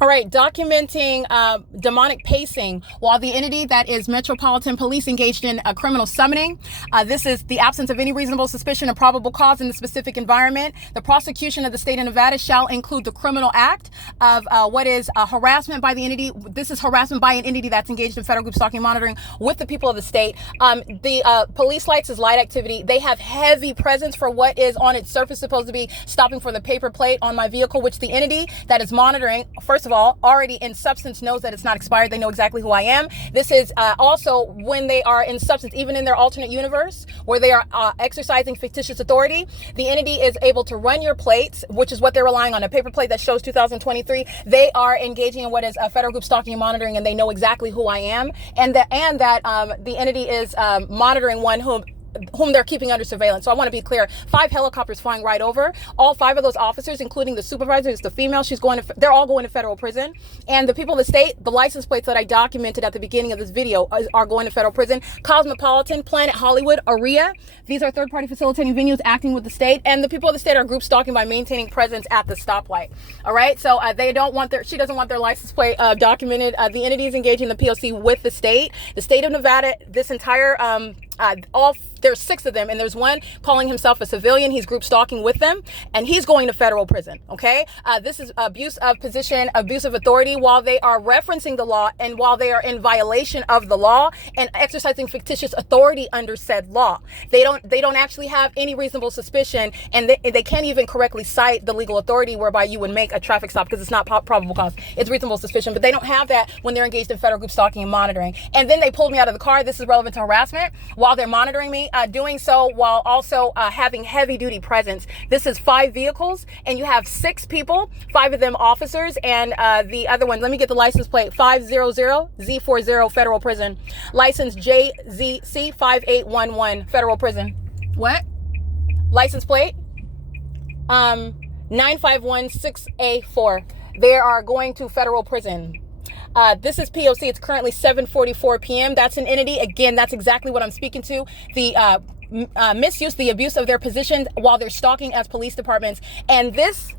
All right, documenting demonic pacing while the entity that is Metropolitan Police engaged in a criminal summoning. This is the absence of any reasonable suspicion or probable cause in the specific environment. The prosecution of the state of Nevada shall include the criminal act of what is harassment by the entity. This is harassment by an entity that's engaged in federal group stalking monitoring with the people of the state. The police lights is light activity. They have heavy presence for what is on its surface supposed to be stopping for the paper plate on my vehicle, which the entity that is monitoring, first of all, already in substance knows that it's not expired. They know exactly who I am. This is also when they are in substance, even in their alternate universe where they are exercising fictitious authority, the entity is able to run your plates, which is what they're relying on, a paper plate that shows 2023. They are engaging in what is federal group stalking and monitoring, and they know exactly who I am, and that the entity is monitoring one whom they're keeping under surveillance. So I want to be clear, 5 helicopters flying right over. All 5 of those officers, including the supervisor, is the female. They're all going to federal prison. And the people of the state, the license plates that I documented at the beginning of this video are going to federal prison. Cosmopolitan, Planet Hollywood, AREA. These are third-party facilitating venues acting with the state. And the people of the state are group stalking by maintaining presence at the stoplight. All right. So she doesn't want their license plate documented. The entity is engaging the P.O.C. with the state. The state of Nevada, this entire, there's 6 of them, and there's one calling himself a civilian. He's group stalking with them, and he's going to federal prison. Okay, this is abuse of position, abuse of authority while they are referencing the law and while they are in violation of the law and exercising fictitious authority under said law. They don't actually have any reasonable suspicion, and they can't even correctly cite the legal authority whereby you would make a traffic stop because it's not probable cause. It's reasonable suspicion, but they don't have that when they're engaged in federal group stalking and monitoring. And then they pulled me out of the car. This is relevant to harassment while they're monitoring me. Doing so while also having heavy duty presence. This is 5 vehicles, and you have 6 people, 5 of them officers, and the other one, let me get the license plate, 500Z40 federal prison. License JZC5811 federal prison. What? License plate 9516A4. They are going to federal prison. This is P.O.C. It's currently 7:44 p.m. That's an entity. Again, that's exactly what I'm speaking to. The misuse, the abuse of their positions while they're stalking as police departments. And this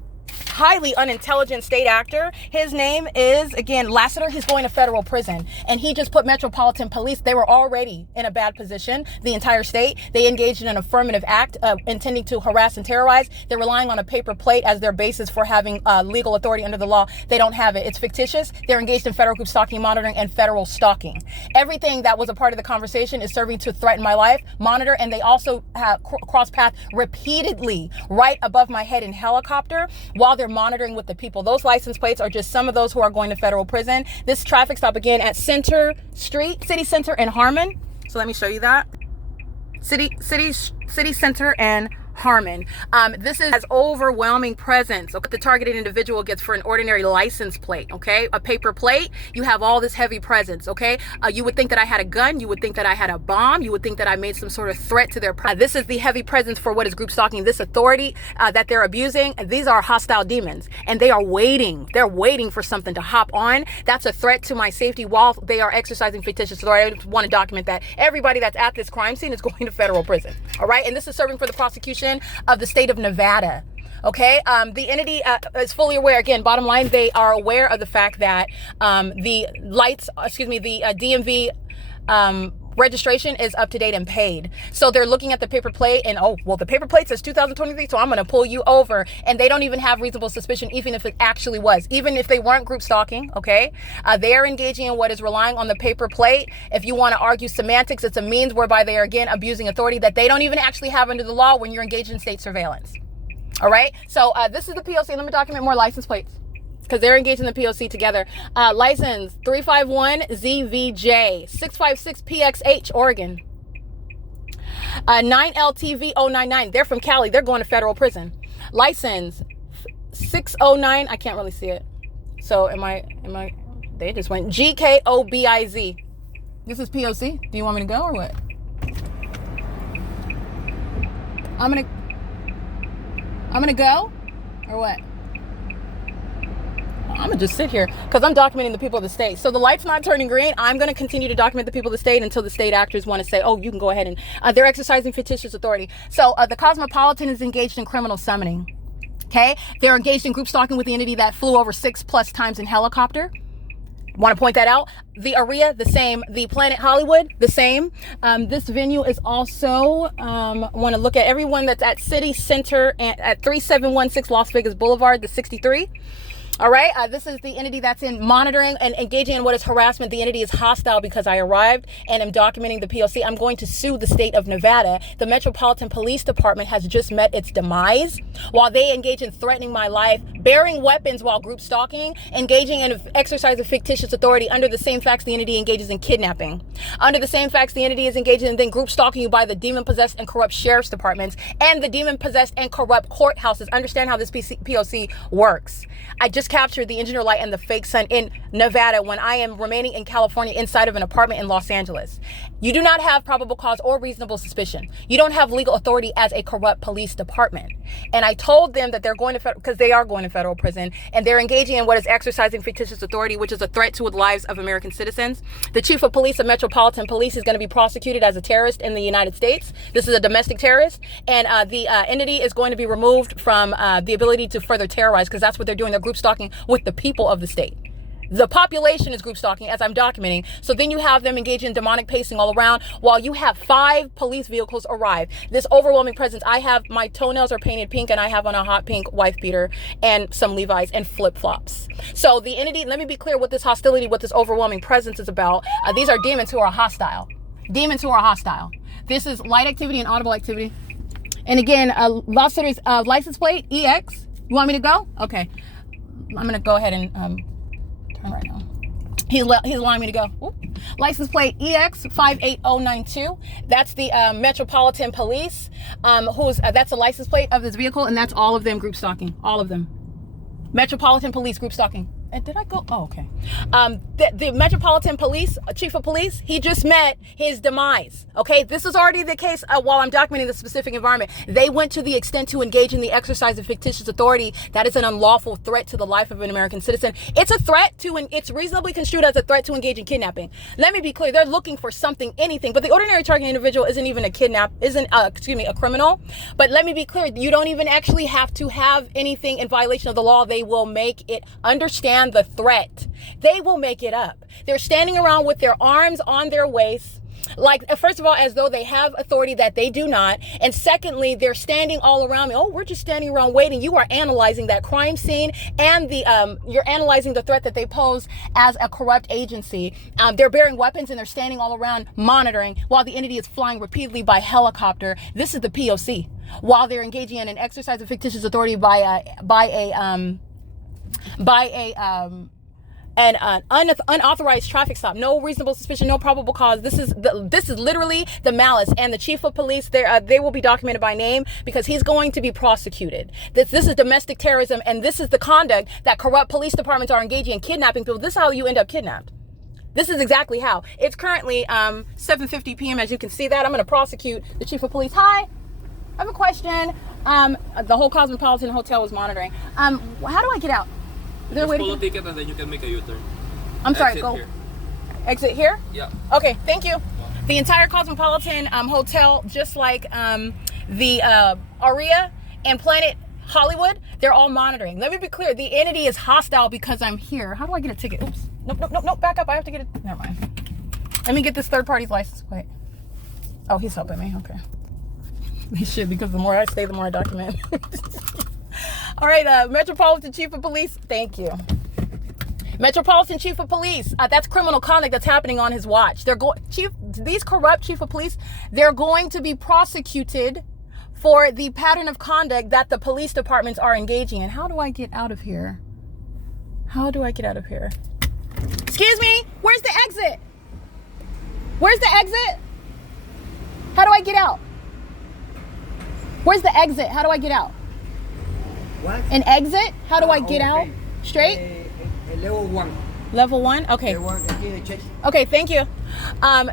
highly unintelligent state actor, his name is, again, LASSITER. He's going to federal prison, and he just put Metropolitan Police. They were already in a bad position, the entire state. They engaged in an affirmative act intending to harass and terrorize. They're relying on a paper plate as their basis for having legal authority under the law. They don't have it. It's fictitious. They're engaged in federal group stalking, monitoring, and federal stalking. Everything that was a part of the conversation is serving to threaten my life, monitor, and they also have cross path repeatedly right above my head in helicopter while they're monitoring with the people. Those license plates are just some of those who are going to federal prison. This traffic stop again at Center Street, City Center and Harmon. So let me show you that. City Center and Harmon. This has overwhelming presence. Okay, the targeted individual gets for an ordinary license plate. Okay, a paper plate. You have all this heavy presence. Okay, you would think that I had a gun. You would think that I had a bomb. You would think that I made some sort of threat to their. This is the heavy presence for what is group stalking. This authority that they're abusing. These are hostile demons, and they are waiting. They're waiting for something to hop on. That's a threat to my safety while they are exercising fictitious authority. I just want to document that everybody that's at this crime scene is going to federal prison. All right, and this is serving for the prosecution of the state of Nevada. Okay, the entity is fully aware. Again, bottom line, they are aware of the fact that the DMV registration is up to date and paid. So they're looking at the paper plate and, oh, well, the paper plate says 2023, so I'm going to pull you over. And they don't even have reasonable suspicion, even if it actually was, even if they weren't group stalking. Okay, they are engaging in what is relying on the paper plate. If you want to argue semantics, it's a means whereby they are, again, abusing authority that they don't even actually have under the law when you're engaged in state surveillance. All right, so this is the P.O.C. Let me document more license plates because they're engaged in the P.O.C. together. License 351ZVJ 656PXH, Oregon. 9LTV099. They're from Cali. They're going to federal prison. License 609. I can't really see it. So am I? They just went GKOBIZ. This is P.O.C. Do you want me to go or what? I'm gonna go or what? I'm gonna just sit here because I'm documenting the people of the state. So the light's not turning green. I'm gonna continue to document the people of the state until the state actors want to say, oh, you can go ahead and they're exercising fictitious authority. So the Cosmopolitan is engaged in criminal summoning. Okay, they're engaged in group stalking with the entity that flew over 6+ times in helicopter. Want to point that out. The area, the same. The Planet Hollywood, the same. This venue is also, want to look at everyone that's at City Center at 3716 Las Vegas Boulevard, the 63. All right, this is the entity that's in monitoring and engaging in what is harassment. The entity is hostile because I arrived and am documenting the P.O.C. I'm going to sue the state of Nevada. The Metropolitan Police Department has just met its demise while they engage in threatening my life, bearing weapons while group stalking, engaging in exercise of fictitious authority. Under the same facts, the entity engages in kidnapping. Under the same facts, the entity is engaging in then group stalking you by the demon-possessed and corrupt sheriff's departments and the demon-possessed and corrupt courthouses. Understand how this P.O.C. works. I just captured the engineer light and the fake sun in Nevada when I am remaining in California inside of an apartment in Los Angeles. You do not have probable cause or reasonable suspicion. You don't have legal authority as a corrupt police department. And I told them that they're going to, because they are going to federal prison, and they're engaging in what is exercising fictitious authority, which is a threat to the lives of American citizens. The chief of police of Metropolitan Police is going to be prosecuted as a terrorist in the United States. This is a domestic terrorist, and the entity is going to be removed from the ability to further terrorize, because that's what they're doing. They're group stalking with the people of the state. The population is group stalking, as I'm documenting. So then you have them engaging in demonic pacing all around while you have 5 police vehicles arrive. This overwhelming presence. I have, my toenails are painted pink and I have on a hot pink wife beater and some Levi's and flip-flops. So the entity, let me be clear what this hostility, what this overwhelming presence is about. These are demons who are hostile. Demons who are hostile. This is light activity and audible activity. And again, LASSITER's license plate, EX. You want me to go? Okay. I'm going to go ahead and turn right now. He's allowing me to go. Ooh. License plate EX 58092. That's the Metropolitan Police. That's the license plate of this vehicle, and that's all of them group stalking. All of them. Metropolitan Police group stalking. And did I go? Oh, okay. The Metropolitan Police, Chief of Police, he just met his demise. Okay, this is already the case while I'm documenting the specific environment. They went to the extent to engage in the exercise of fictitious authority. That is an unlawful threat to the life of an American citizen. It's a threat to, it's reasonably construed as a threat to engage in kidnapping. Let me be clear, they're looking for something, anything, but the ordinary target individual isn't even a a criminal. But let me be clear, you don't even actually have to have anything in violation of the law. They will make it understand the threat. They will make it up. They're standing around with their arms on their waist, like, first of all, as though they have authority that they do not. And secondly, they're standing all around me. Oh, we're just standing around waiting. You are analyzing that crime scene and you're analyzing the threat that they pose as a corrupt agency. They're bearing weapons and they're standing all around monitoring while the entity is flying repeatedly by helicopter. This is the P.O.C. while they're engaging in an exercise of fictitious authority an unauthorized traffic stop. No reasonable suspicion, no probable cause. This is literally the malice. And the chief of police, they will be documented by name because he's going to be prosecuted. This is domestic terrorism, and this is the conduct that corrupt police departments are engaging in kidnapping people. This is how you end up kidnapped. This is exactly how. It's currently 7:50 p.m. As you can see that. I'm going to prosecute the chief of police. Hi, I have a question. The whole Cosmopolitan Hotel was monitoring. How do I get out? Just pull a ticket and then you can make a U-turn. I'm sorry, Exit go. Here. Exit here? Yeah. Okay, thank you. The entire Cosmopolitan Hotel, just like the Aria and Planet Hollywood, they're all monitoring. Let me be clear, the entity is hostile because I'm here. How do I get a ticket? Oops. Nope, back up. I have to get it. Never mind. Let me get this third party's license plate. Oh, he's helping me. Okay. He should, because the more I stay, the more I document. All right, Metropolitan Chief of Police. Thank you. Metropolitan Chief of Police. That's criminal conduct that's happening on his watch. These corrupt Chief of Police, they're going to be prosecuted for the pattern of conduct that the police departments are engaging in. How do I get out of here? How do I get out of here? Excuse me, where's the exit? Where's the exit? How do I get out? Where's the exit? How do I get out? What? An exit? How do I get out? Straight? Level 1. Level 1? Okay. Okay, thank you.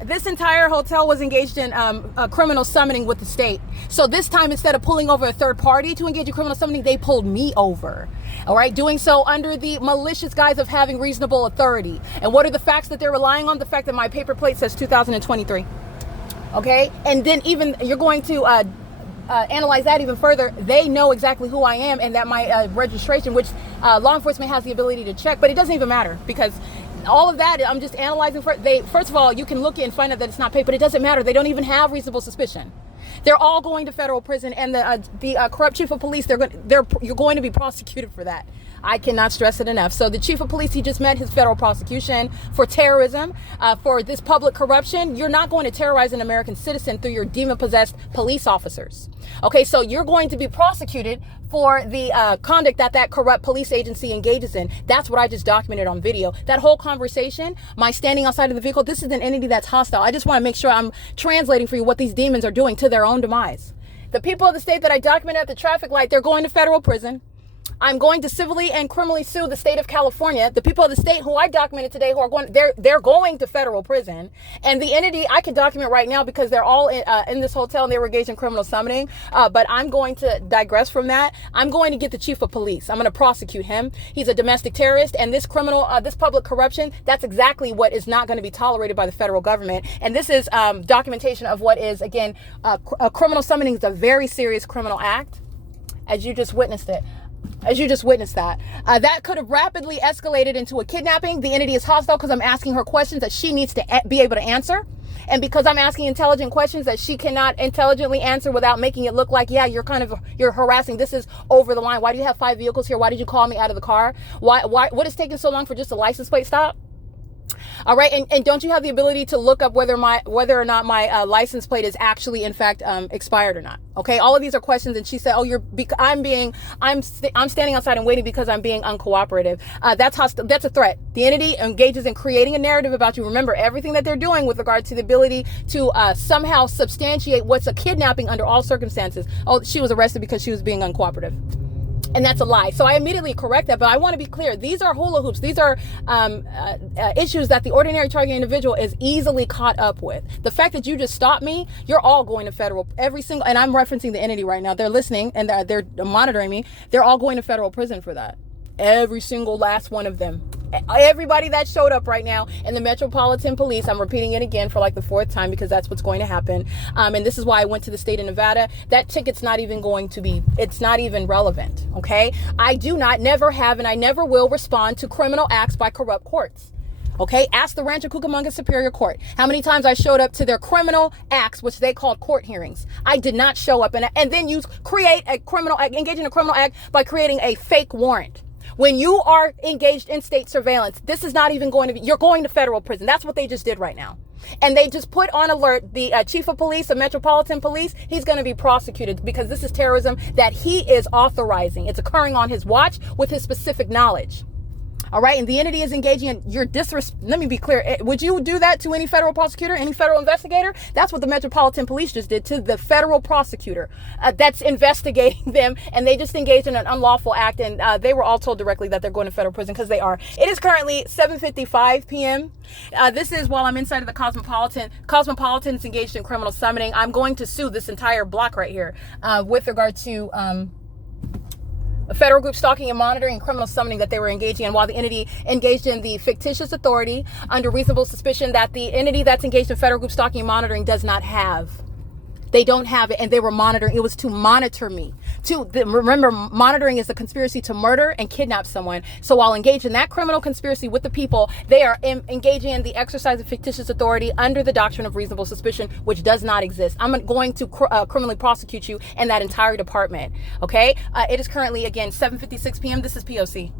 This entire hotel was engaged in a criminal summoning with the state. So this time, instead of pulling over a third party to engage in criminal summoning, they pulled me over. All right, doing so under the malicious guise of having reasonable authority. And what are the facts that they're relying on? The fact that my paper plate says 2023. Okay, and then even you're going to analyze that even further, they know exactly who I am and that my registration, which law enforcement has the ability to check, but it doesn't even matter because all of that, I'm just analyzing. First of all, you can look and find out that it's not paid, but it doesn't matter. They don't even have reasonable suspicion. They're all going to federal prison, and the corrupt chief of police, you're going to be prosecuted for that. I cannot stress it enough. So the chief of police, he just met his federal prosecution for terrorism, for this public corruption. You're not going to terrorize an American citizen through your demon-possessed police officers. Okay, so you're going to be prosecuted for the conduct that corrupt police agency engages in. That's what I just documented on video. That whole conversation, my standing outside of the vehicle, this is an entity that's hostile. I just want to make sure I'm translating for you what these demons are doing to their own demise. The people of the state that I documented at the traffic light, they're going to federal prison. I'm going to civilly and criminally sue the state of California. The people of the state who I documented today who are going, they're going to federal prison. And the entity I can document right now because they're all in this hotel and they were engaged in criminal summoning. But I'm going to digress from that. I'm going to get the chief of police. I'm going to prosecute him. He's a domestic terrorist, and this criminal, this public corruption, that's exactly what is not going to be tolerated by the federal government. And this is documentation of what is, again, a criminal summoning is a very serious criminal act, as you just witnessed it. As you just witnessed that. That could have rapidly escalated into a kidnapping. The entity is hostile because I'm asking her questions that she needs to be able to answer. And because I'm asking intelligent questions that she cannot intelligently answer without making it look like, yeah, you're harassing. This is over the line. Why do you have 5 vehicles here? Why did you call me out of the car? What is taking so long for just a license plate stop? All right, and don't you have the ability to look up whether or not my license plate is actually in fact expired or not? Okay, all of these are questions, and she said, "Oh, I'm standing outside and waiting because I'm being uncooperative." That's hostile. That's a threat. The entity engages in creating a narrative about you. Remember, everything that they're doing with regard to the ability to somehow substantiate what's a kidnapping under all circumstances. Oh, she was arrested because she was being uncooperative. And that's a lie. So I immediately correct that. But I want to be clear. These are hula hoops. These are issues that the ordinary target individual is easily caught up with. The fact that you just stopped me, you're all going to federal. Every single, and I'm referencing the entity right now. They're listening and they're monitoring me. They're all going to federal prison for that. Every single last one of them. Everybody that showed up right now in the Metropolitan Police, I'm repeating it again for like the 4th time because that's what's going to happen. And this is why I went to the state of Nevada. That ticket's not even going to be, it's not even relevant, okay? I do not, never have, and I never will respond to criminal acts by corrupt courts. Okay, ask the Rancho Cucamonga Superior Court how many times I showed up to their criminal acts, which they called court hearings. I did not show up, and then you create a criminal act, engage in a criminal act by creating a fake warrant. When you are engaged in state surveillance, this is not even going to be, you're going to federal prison. That's what they just did right now. And they just put on alert the chief of police of Metropolitan Police. He's going to be prosecuted because this is terrorism that he is authorizing. It's occurring on his watch with his specific knowledge. All right. And the entity is engaging in your disrespect. Let me be clear. Would you do that to any federal prosecutor, any federal investigator? That's what the Metropolitan Police just did to the federal prosecutor that's investigating them. And they just engaged in an unlawful act. And they were all told directly that they're going to federal prison because they are. It is currently 7:55 p.m. This is while I'm inside of the Cosmopolitan. Cosmopolitan's engaged in criminal summoning. I'm going to sue this entire block right here with regard to a federal group stalking and monitoring and criminal summoning that they were engaging in, while the entity engaged in the fictitious authority under reasonable suspicion that the entity that's engaged in federal group stalking and monitoring does not have. They don't have it, and they were monitoring. It was to monitor me. Remember, monitoring is the conspiracy to murder and kidnap someone. So while engaged in that criminal conspiracy with the people, they are engaging in the exercise of fictitious authority under the doctrine of reasonable suspicion, which does not exist. I'm going to criminally prosecute you and that entire department. Okay? It is currently, again, 7:56 p.m. This is P.O.C.